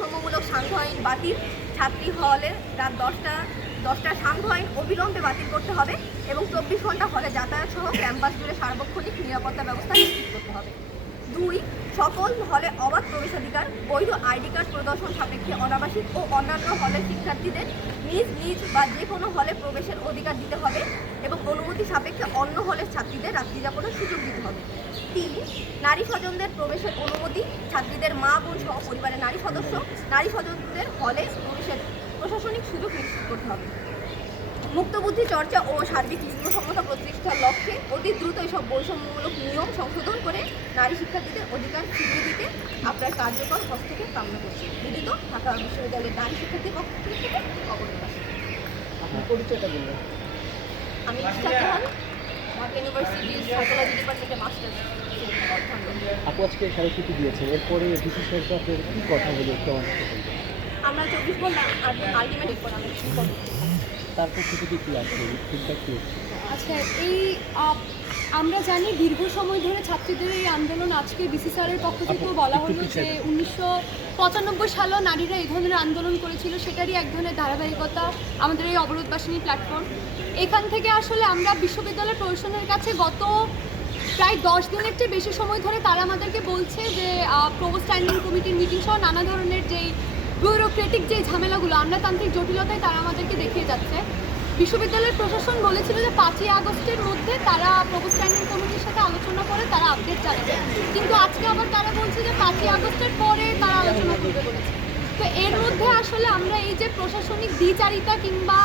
সমমূলক সান্ধ্য আইন বাতিল, ছাত্রী হলে রাত 10টার সান্ধ্য আইন অবিলম্বে বাতিল করতে হবে এবং 24 ঘন্টা হলে যাতায়াত সহ ক্যাম্পাস জুড়ে সার্বক্ষণিক নিরাপত্তা ব্যবস্থা নিশ্চিত করতে হবে। 2. সকল হলে অবাধ প্রবেশাধিকার, বৈধ আইডি কার্ড প্রদর্শন সাপেক্ষে অনাবাসিক ও অন্যান্য হলের শিক্ষার্থীদের নিজ নিজ বা যে কোনো হলে প্রবেশের অধিকার দিতে হবে এবং অনুমতি সাপেক্ষে অন্য হলের ছাত্রীদের রাত্রি যাপনের সুযোগ দিতে হবে। 3. নারী স্বজনদের প্রবেশের অনুমতি, ছাত্রীদের মা বোন সহ পরিবারের নারী স্বজনদের হলে প্রবেশের প্রশাসনিক সুযোগ নিশ্চিত করতে হবে। মুক্তবুদ্ধি চর্চা ও সার্বিক লিঙ্গসমতা প্রতিষ্ঠার লক্ষ্যে অতি দ্রুত এসব বৈষম্যমূলক নিয়ম সংশোধন করে নারী শিক্ষার্থীদের অধিকার স্বীকৃতিতে আপনার কার্যকর হস্তক্ষেপ কামনা করছি। বিদিত ঢাকা বিশ্ববিদ্যালয়ের নারী শিক্ষার্থী পক্ষ থেকে অবদান। পরিচয়টা বলবেন? আমি ইশরাত জাহান, ঢাকা ইউনিভার্সিটির সাইকোলজি ডিপার্টমেন্টে মাস্টার্স। আপু আজকে স্মারকলিপি দিয়েছেন, এরপরে ডিসি স্যারকে আপনার কী কথা হলো একটু আমাকে বলবেন? আমরা 24 ঘন্টা আলটিমেট রিপোর্ট আমি তারপর থেকে কী আসবে, ফিডব্যাক কী হচ্ছে? আচ্ছা, এই আমরা জানি দীর্ঘ সময় ধরে ছাত্রীদের এই আন্দোলন। আজকে ডিসি স্যারের পক্ষ থেকেও বলা হলো যে 1995 সালেও নারীরা এই ধরনের আন্দোলন করেছিল, সেটারই এক ধরনের ধারাবাহিকতা আমাদের এই অবরোধবাসিনী প্ল্যাটফর্ম। এখান থেকে আসলে আমরা বিশ্ববিদ্যালয় প্রশাসনের কাছে গত প্রায় 10 দিনের চেয়ে বেশি সময় ধরে তারা আমাদেরকে বলছে যে প্রভোস্ট স্ট্যান্ডিং কমিটির মিটিং সহ নানা ধরনের যেই ব্যুরোক্রেটিক যে ঝামেলাগুলো, আমলাতান্ত্রিক জটিলতায় তারা আমাদেরকে দেখিয়ে যাচ্ছে। বিশ্ববিদ্যালয়ের প্রশাসন বলেছিল যে 5ই আগস্টের মধ্যে তারা প্রভোস্ট স্ট্যান্ডিং কমিটির সাথে আলোচনা করে তারা আপডেট চাইছে, কিন্তু আজকে আবার তারা বলছে যে 5ই আগস্টের পরে তারা আলোচনা করবে বলেছে। তো এর মধ্যে আসলে আমরা এই যে প্রশাসনিক দ্বিচারিতা কিংবা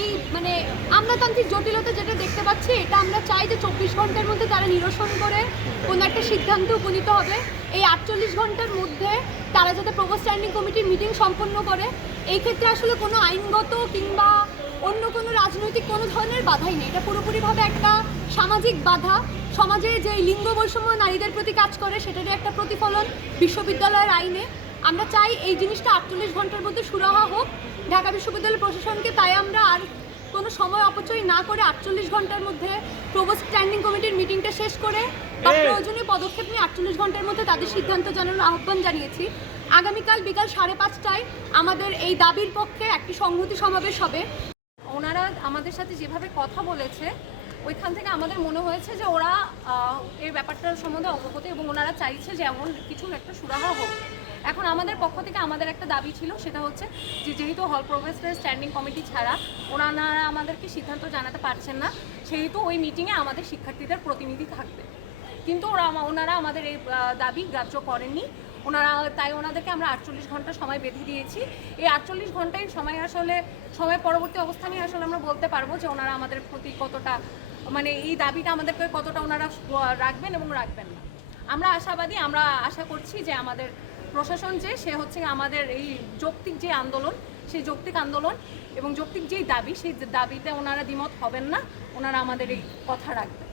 এই মানে আমলাতান্ত্রিক জটিলতা যেটা দেখতে পাচ্ছি, এটা আমরা চাই যে 24 ঘন্টার মধ্যে তারা নিরসন করে কোনো একটা সিদ্ধান্তে উপনীত হবে। এই 48 ঘন্টার মধ্যে তারা যাতে প্রভোস্ট স্ট্যান্ডিং কমিটির মিটিং সম্পন্ন করে। এই ক্ষেত্রে আসলে কোনো আইনগত কিংবা অন্য কোনো রাজনৈতিক কোনো ধরনের বাধাই নেই, এটা পুরোপুরিভাবে একটা সামাজিক বাধা। সমাজে যে লিঙ্গ বৈষম্য নারীদের প্রতি কাজ করে সেটারই একটা প্রতিফলন বিশ্ববিদ্যালয়ের আইনে। আমরা চাই এই জিনিসটা 48 ঘন্টার মধ্যে সুরাহা হোক ঢাকা বিশ্ববিদ্যালয় প্রশাসনকে। তাই আমরা আর কোনো সময় অপচয় না করে 48 ঘন্টার মধ্যে প্রভোস্ট স্ট্যান্ডিং কমিটির মিটিংটা শেষ করে বা প্রয়োজনীয় পদক্ষেপ নিয়ে 48 ঘন্টার মধ্যে তাদের সিদ্ধান্ত জানানোর আহ্বান জানিয়েছি। আগামীকাল বিকাল 5:30টায় আমাদের এই দাবির পক্ষে একটি সংহতি সমাবেশ হবে। ওনারা আমাদের সাথে যেভাবে কথা বলেছে ওইখান থেকে আমাদের মনে হয়েছে যে ওরা এই ব্যাপারটার সম্বন্ধে অবগত এবং ওনারা চাইছে যে এমন কিছুর একটা সুরাহা হোক। এখন আমাদের পক্ষ থেকে আমাদের একটা দাবি ছিল, সেটা হচ্ছে যে যেহেতু হল প্রভোস্টের স্ট্যান্ডিং কমিটি ছাড়া ওনারা আমাদেরকে সিদ্ধান্ত জানাতে পারছেন না, সেহেতু ওই মিটিংয়ে আমাদের শিক্ষার্থীদের প্রতিনিধি থাকবে। কিন্তু ওনারা আমাদের এই দাবি গ্রাহ্য করেননি। তাই ওনাদেরকে আমরা 48 ঘন্টা সময় বেঁধে দিয়েছি। এই 48 ঘন্টায় সময় পরবর্তী অবস্থানে আসলে আমরা বলতে পারবো যে ওনারা আমাদের প্রতি কতটা মানে এই দাবিটা আমাদেরকে কতটা ওনারা রাখবেন এবং রাখবেন না। আমরা আশাবাদী, আমরা আশা করছি যে আমাদের প্রশাসন সে হচ্ছে আমাদের এই যৌক্তিক যে আন্দোলন, সেই যৌক্তিক আন্দোলন এবং যৌক্তিক যেই দাবি, সেই দাবিতে ওনারা দ্বিমত হবেন না, ওনারা আমাদের এই কথা রাখবেন।